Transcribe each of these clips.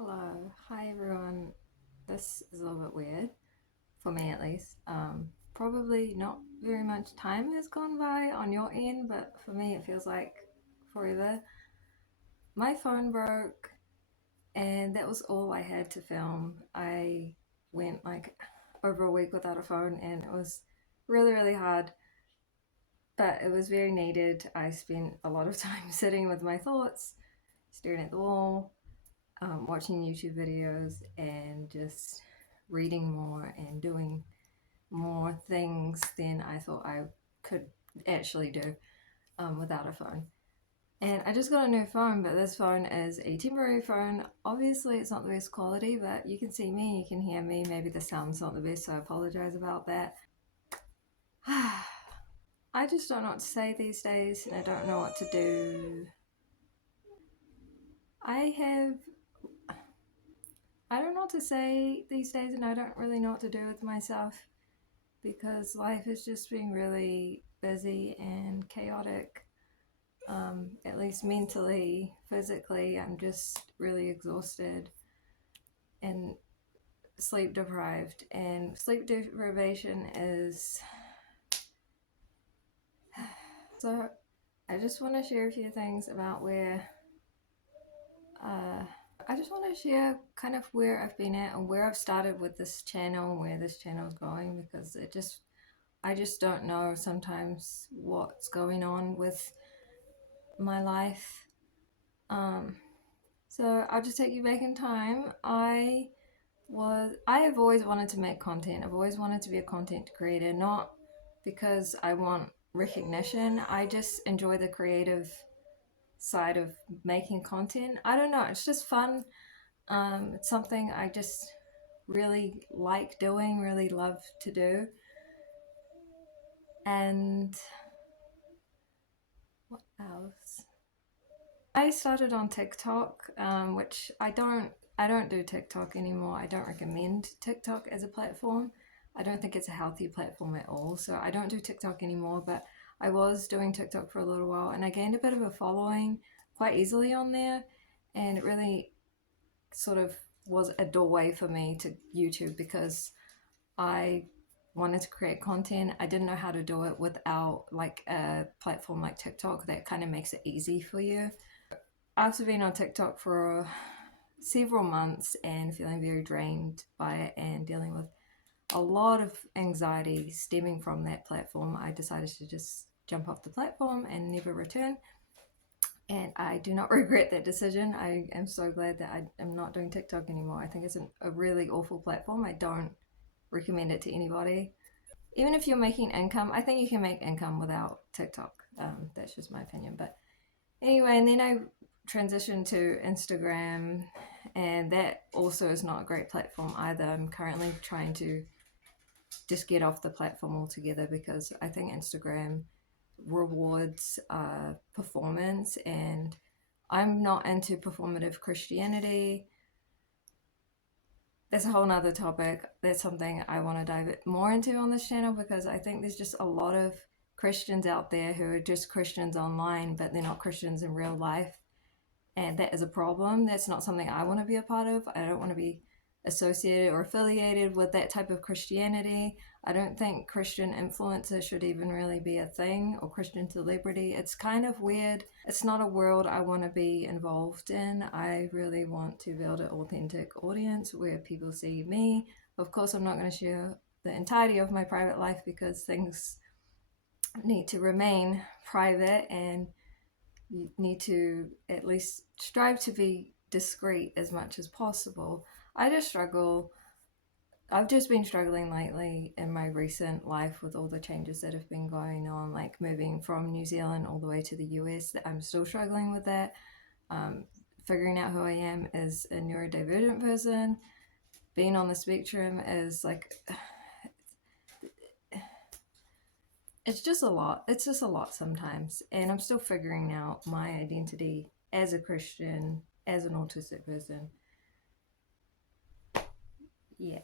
Hello, hi everyone. This is a little bit weird, for me at least. Probably not very much time has gone by on your end, but for me it feels like forever. My phone broke, and that was all I had to film. I went like over a week without a phone, and it was really, really hard, but it was very needed. I spent a lot of time sitting with my thoughts, staring at the wall, watching YouTube videos and just reading more and doing more things than I thought I could actually do without a phone. And I just got a new phone, but this phone is a temporary phone. Obviously, it's not the best quality, but you can see me, you can hear me. Maybe the sound's not the best, so I apologize about that. I just don't know what to say these days, and I don't know what to do. I have I don't know what to say these days, and I don't really know what to do with myself because life has just been really busy and chaotic. At least mentally, physically, I'm just really exhausted and sleep deprived. And sleep deprivation is. So, I just want to share a few things about where. Uh, I just want to share kind of where I've been at and where I've started with this channel, where this channel is going, because I just don't know sometimes what's going on with my life. Um, so I'll just take you back in time. I have always wanted to make content. I've always wanted to be a content creator, not because I want recognition. I just enjoy the creative side of making content. I don't know, it's just fun. It's something I just really like doing, really love to do. And what else? I started on TikTok, which I don't do TikTok anymore. I don't recommend TikTok as a platform. I don't think it's a healthy platform at all. So I don't do TikTok anymore, but I was doing TikTok for a little while and I gained a bit of a following quite easily on there. And it really sort of was a doorway for me to YouTube because I wanted to create content. I didn't know how to do it without like a platform like TikTok that kind of makes it easy for you. After being on TikTok for several months and feeling very drained by it and dealing with a lot of anxiety stemming from that platform, I decided to just jump off the platform and never return. And I do not regret that decision. I am so glad that I am not doing TikTok anymore. I think it's a really awful platform. I don't recommend it to anybody. Even if you're making income, I think you can make income without TikTok. That's just my opinion. But anyway, and then I transitioned to Instagram, and that also is not a great platform either. I'm currently trying to just get off the platform altogether because I think Instagram rewards performance, and I'm not into performative Christianity. That's a whole nother topic. That's something I want to dive more into on this channel because I think there's just a lot of Christians out there who are just Christians online, but they're not Christians in real life. And that is a problem. That's not something I want to be a part of. I don't want to be associated or affiliated with that type of Christianity. I don't think Christian influencer should even really be a thing, or Christian celebrity. It's kind of weird. It's not a world I want to be involved in. I really want to build an authentic audience where people see me. Of course, I'm not going to share the entirety of my private life because things need to remain private, and you need to at least strive to be discreet as much as possible. I just struggle. I've just been struggling lately in my recent life with all the changes that have been going on, like moving from New Zealand all the way to the US. I'm still struggling with that. Um, Figuring out who I am as a neurodivergent person, being on the spectrum is like, it's just a lot. It's just a lot sometimes. And I'm still figuring out my identity as a Christian, as an autistic person. Yeah.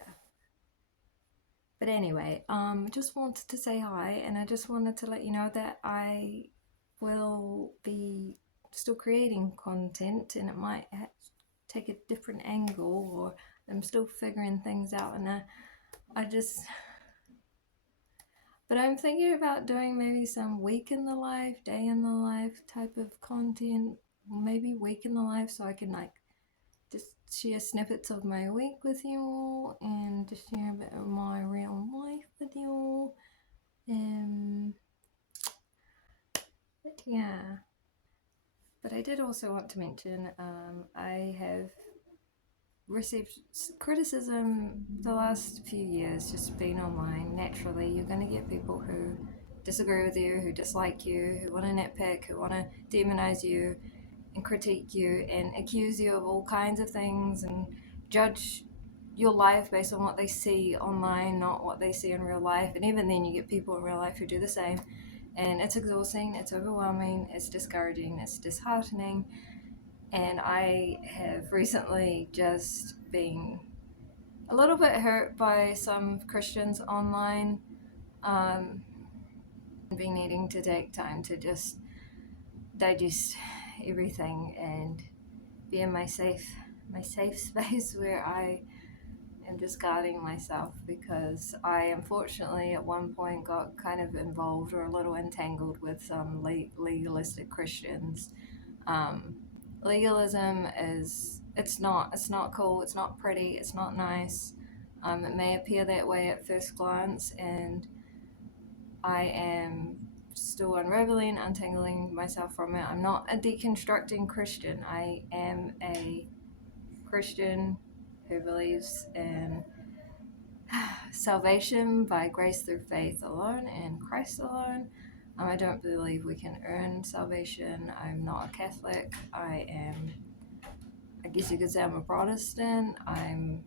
But anyway, just wanted to say hi, and I just wanted to let you know that I will be still creating content, and it might take a different angle, or I'm still figuring things out, and but I'm thinking about doing maybe some week in the life, day in the life type of content, maybe week in the life, so I can like just share snippets of my week with you all and just share a bit of my real life with you all. But yeah. But I did also want to mention I have received criticism the last few years, just being online. Naturally, you're going to get people who disagree with you, who dislike you, who want to nitpick, who want to demonize you and critique you and accuse you of all kinds of things and judge your life based on what they see online, not what they see in real life. And even then, you get people in real life who do the same. And it's exhausting, it's overwhelming, it's discouraging, it's disheartening. And I have recently just been a little bit hurt by some Christians online, been needing to take time to just digest everything and be in my safe space where I am just guarding myself, because I unfortunately at one point got kind of involved or a little entangled with some legalistic Christians. Legalism is it's not cool, it's not pretty, it's not nice. It may appear that way at first glance, and I am still unraveling, untangling myself from it. I'm not a deconstructing Christian. I am a Christian who believes in salvation by grace through faith alone and Christ alone. I don't believe we can earn salvation. I'm not a Catholic. I guess you could say I'm a Protestant. I'm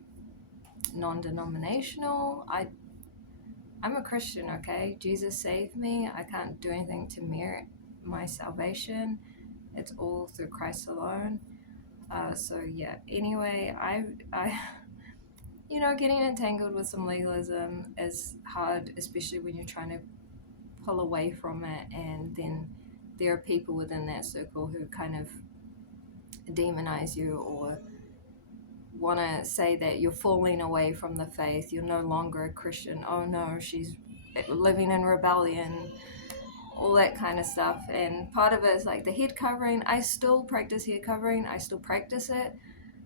non-denominational. I'm a Christian, okay? Jesus saved me. I can't do anything to merit my salvation. It's all through Christ alone. So yeah. Anyway, I getting entangled with some legalism is hard, especially when you're trying to pull away from it, and then there are people within that circle who kind of demonize you or want to say that you're falling away from the faith, you're no longer a Christian. Oh no, she's living in rebellion, all that kind of stuff. And part of it is like the head covering. I still practice head covering, I still practice it,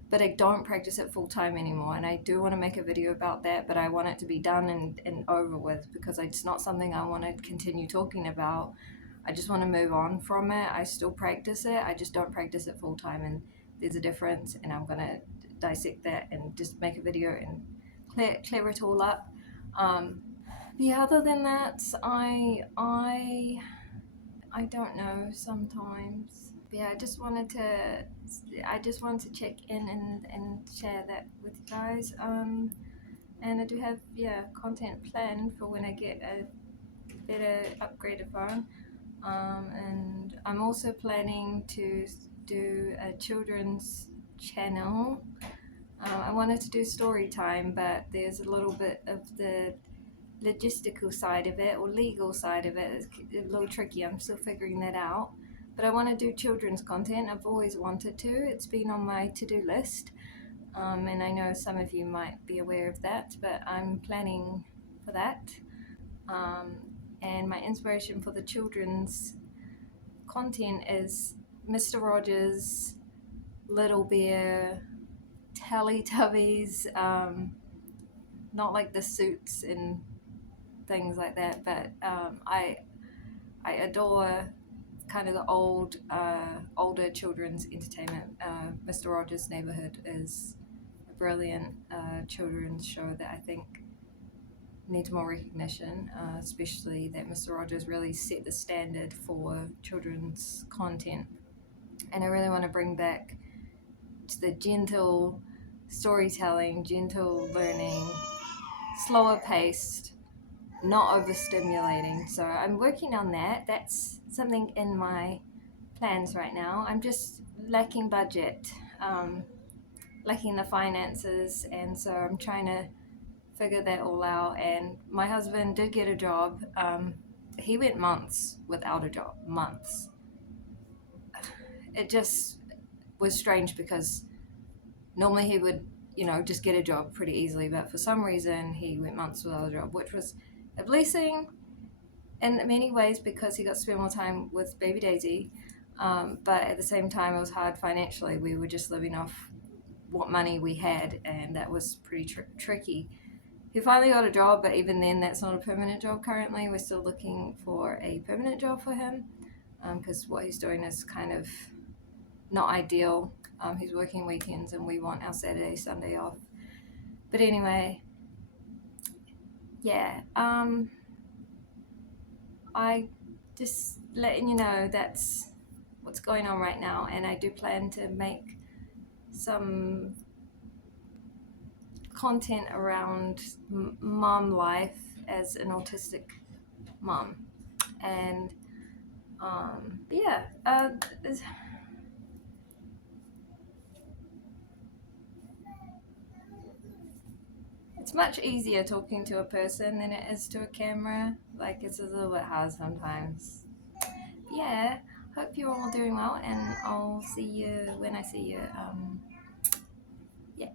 but I don't practice it full time anymore. And I do want to make a video about that, but I want it to be done and over with, because it's not something I want to continue talking about. I just want to move on from it. I still practice it, I just don't practice it full time, and there's a difference, and I'm going to dissect that and just make a video and clear it all up. Yeah, other than that, I don't know sometimes. Yeah, I just wanted to check in and share that with you guys. And I do have content planned for when I get a better upgraded phone. And I'm also planning to do a children's channel. I wanted to do story time, but there's a little bit of the logistical side of it or legal side of it. It's a little tricky. I'm still figuring that out. But I want to do children's content. I've always wanted to. It's been on my to-do list. And I know some of you might be aware of that, but I'm planning for that. And my inspiration for the children's content is Mr. Rogers, Little Bear, Teletubbies, not like the suits and things like that, but I adore kind of the older children's entertainment. Mr. Rogers' Neighborhood is a brilliant children's show that I think needs more recognition, especially that Mr. Rogers really set the standard for children's content. And I really want to bring back to the gentle storytelling, gentle learning, slower paced, not overstimulating. So I'm working on that. That's something in my plans right now. I'm just lacking budget, lacking the finances, and so I'm trying to figure that all out. And my husband did get a job. He went months without a job, months. It just was strange because Normally he would, just get a job pretty easily, but for some reason he went months without a job, which was a blessing in many ways because he got to spend more time with baby Daisy. But at the same time, it was hard financially. We were just living off what money we had, and that was pretty tricky. He finally got a job, but even then, that's not a permanent job currently. We're still looking for a permanent job for him because what he's doing is kind of not ideal. He's working weekends, and we want our Saturday, Sunday off. But anyway, yeah, I just letting you know that's what's going on right now, and I do plan to make some content around mom life as an autistic mom, and yeah, it's much easier talking to a person than it is to a camera. Like it's a little bit hard sometimes. Yeah, hope you're all doing well, and I'll see you when I see you. Yeah.